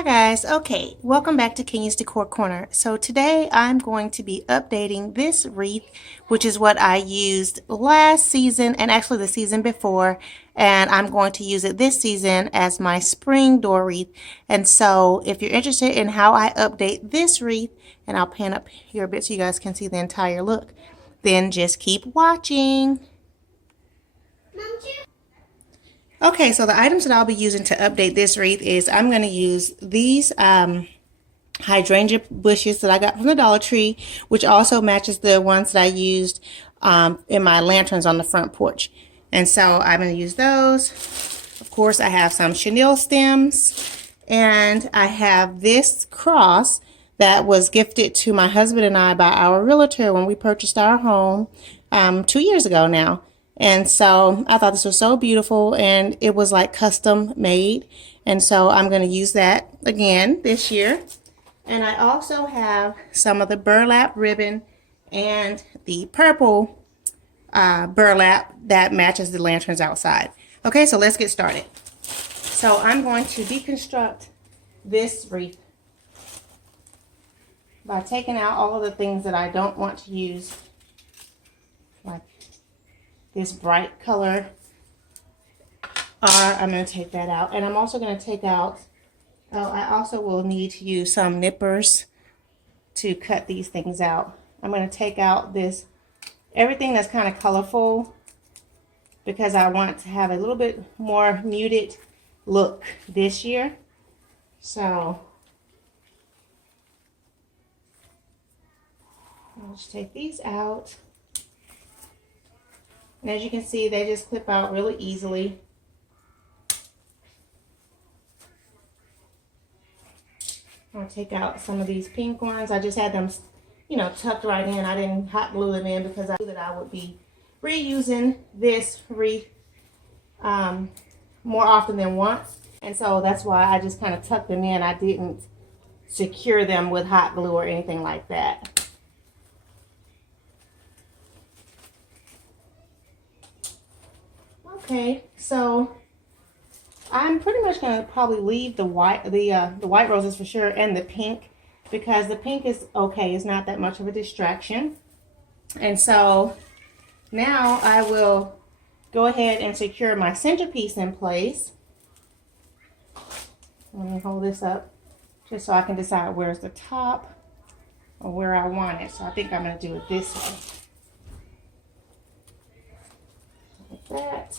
Hi guys, okay, welcome back to Kenya's Decor Corner. So today I'm going to be updating this wreath, which is what I used last season and actually the season before, and I'm going to use it this season as my spring door wreath. And so if you're interested in how I update this wreath, and I'll pan up here a bit so you guys can see the entire look, then just keep watching. Okay, so the items that I'll be using to update this wreath is I'm going to use these hydrangea bushes that I got from the Dollar Tree, which also matches the ones that I used in my lanterns on the front porch. And so I'm going to use those. Of course, I have some chenille stems, and I have this cross that was gifted to my husband and I by our realtor when we purchased our home 2 years ago now. And so I thought this was so beautiful, and it was like custom made. And so I'm going to use that again this year. And I also have some of the burlap ribbon and the purple burlap that matches the lanterns outside. Okay, so let's get started. So I'm going to deconstruct this wreath by taking out all of the things that I don't want to use, like this bright color, I'm going to take that out. And I'm also going to take out, I also will need to use some nippers to cut these things out. I'm going to take out this, everything that's kind of colorful, because I want to have a little bit more muted look this year. So I'll just take these out. And as you can see, they just clip out really easily. I'll take out some of these pink ones. I just had them, you know, tucked right in. I didn't hot glue them in because I knew that I would be reusing this wreath more often than once. And so that's why I just kind of tucked them in. I didn't secure them with hot glue or anything like that. Okay, so I'm pretty much going to probably leave the white roses for sure, and the pink, because the pink is okay. It's not that much of a distraction. And so now I will go ahead and secure my centerpiece in place. Let me hold this up just so I can decide where's the top or where I want it. So I think I'm going to do it this way. Like that.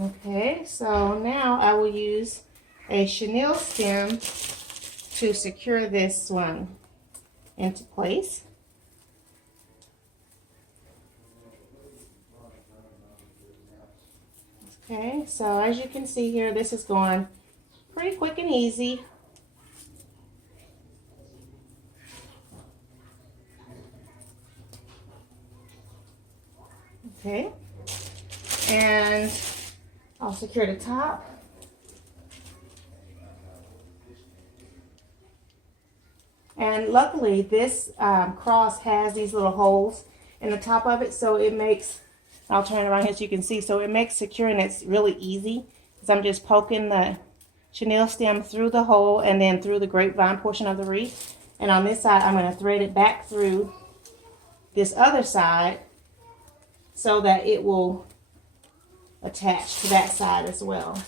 Okay, so now I will use a chenille stem to secure this one into place. Okay, so as you can see here, this is going pretty quick and easy. Okay, and I'll secure the top. And luckily this cross has these little holes in the top of it, so it makes, I'll turn it around here so you can see, so it makes securing it really easy, because I'm just poking the chenille stem through the hole and then through the grapevine portion of the wreath. And on this side I'm going to thread it back through this other side so that it will attach to that side as well.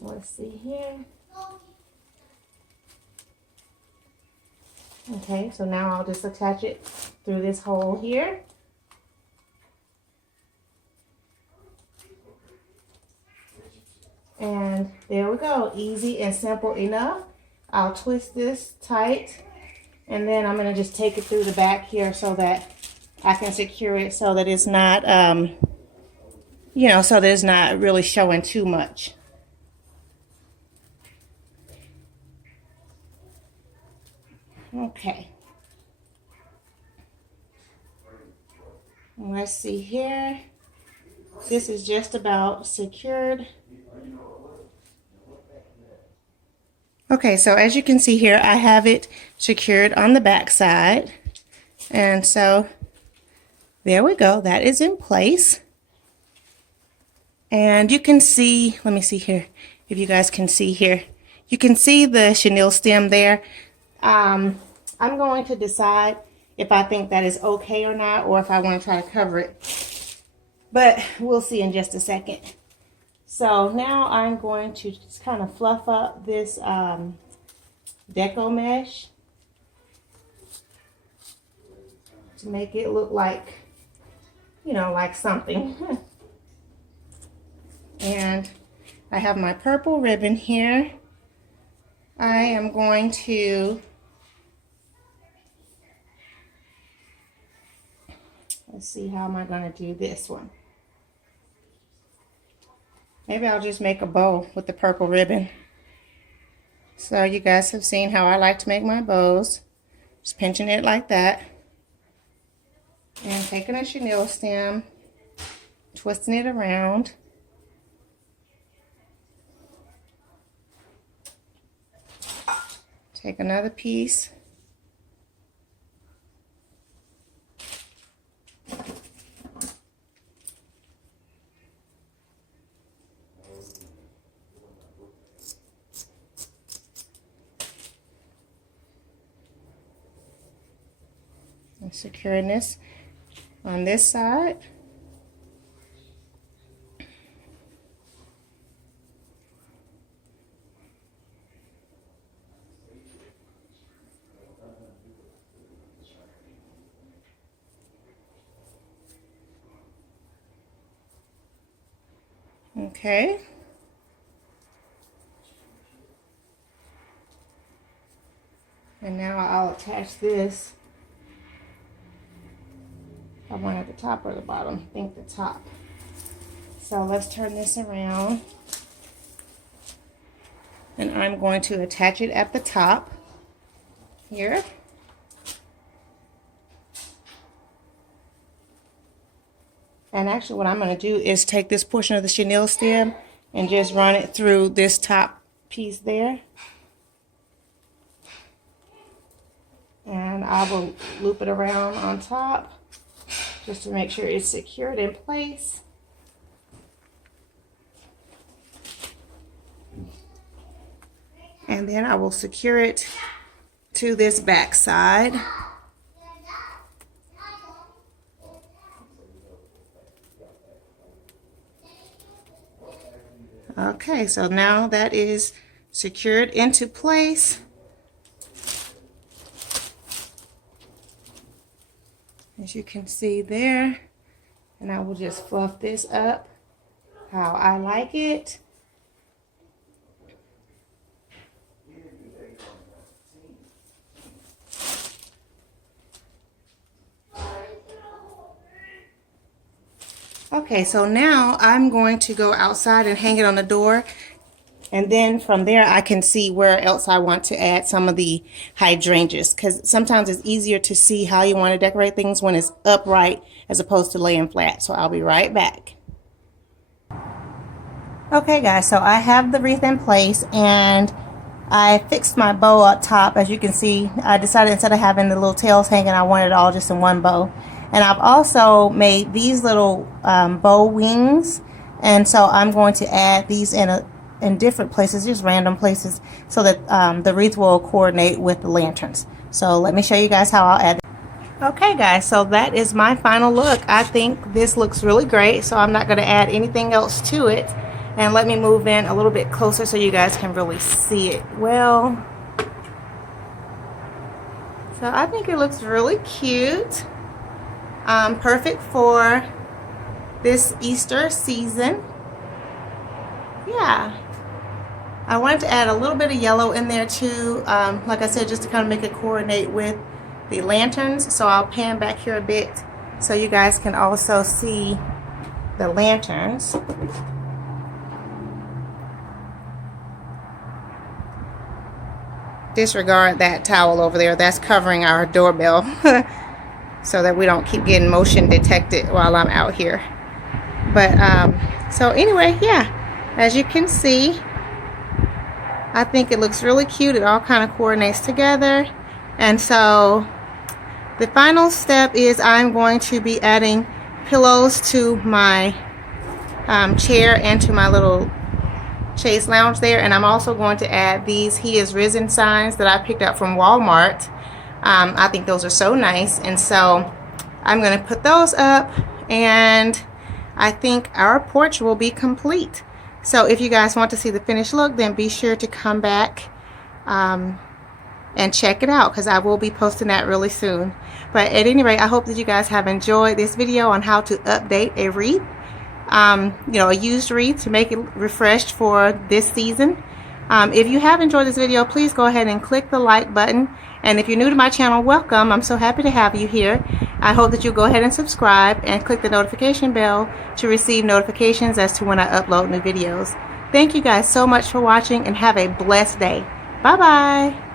Let's see here. Okay, so now I'll just attach it through this hole here. And there we go, easy and simple enough. I'll twist this tight, and then I'm going to just take it through the back here so that I can secure it so that it's not you know, so there's not really showing too much. Okay. Let's see here. This is just about secured. Okay, so as you can see here, I have it secured on the back side. And so there we go. That is in place. And you can see, let me see here, if you guys can see here. You can see the chenille stem there. I'm going to decide if I think that is okay or not, or if I want to try to cover it. But we'll see in just a second. So now I'm going to just kind of fluff up this deco mesh to make it look like, you know, like something. And I have my purple ribbon here. I am going to, let's see, how am I going to do this one? Maybe I'll just make a bow with the purple ribbon. So you guys have seen how I like to make my bows. Just pinching it like that. And taking a chenille stem, twisting it around. Take another piece. And securing this on this side. Okay. And now I'll attach this. I want at the top or the bottom? I think the top. So let's turn this around. And I'm going to attach it at the top here. And actually what I'm going to do is take this portion of the chenille stem and just run it through this top piece there. And I will loop it around on top just to make sure it's secured in place. And then I will secure it to this back side. Okay, so now that is secured into place. As you can see there, and I will just fluff this up how I like it. Okay, so now I'm going to go outside and hang it on the door. And then from there, I can see where else I want to add some of the hydrangeas. Because sometimes it's easier to see how you want to decorate things when it's upright as opposed to laying flat. So I'll be right back. Okay, guys, so I have the wreath in place. And I fixed my bow up top. As you can see, I decided instead of having the little tails hanging, I wanted it all just in one bow. And I've also made these little bow wings, and so I'm going to add these in different places, just random places, so that the wreath will coordinate with the lanterns. So let me show you guys how I'll add it. Okay guys, so that is my final look. I think this looks really great, so I'm not going to add anything else to it. And let me move in a little bit closer so you guys can really see it well. So I think it looks really cute. Perfect for this Easter season. Yeah, I wanted to add a little bit of yellow in there too, like I said, just to kind of make it coordinate with the lanterns. So I'll pan back here a bit so you guys can also see the lanterns. Disregard that towel over there, that's covering our doorbell. So that we don't keep getting motion detected while I'm out here. But so anyway, yeah, as you can see, I think it looks really cute. It all kind of coordinates together. And so the final step is I'm going to be adding pillows to my chair and to my little chaise lounge there. And I'm also going to add these He is Risen signs that I picked up from Walmart. I think those are so nice, and so I'm going to put those up, and I think our porch will be complete. So if you guys want to see the finished look, then be sure to come back and check it out, because I will be posting that really soon. But at any rate, I hope that you guys have enjoyed this video on how to update a wreath, you know, a used wreath, to make it refreshed for this season. If you have enjoyed this video, please go ahead and click the like button. And if you're new to my channel, welcome. I'm so happy to have you here. I hope that you'll go ahead and subscribe and click the notification bell to receive notifications as to when I upload new videos. Thank you guys so much for watching, and have a blessed day. Bye-bye.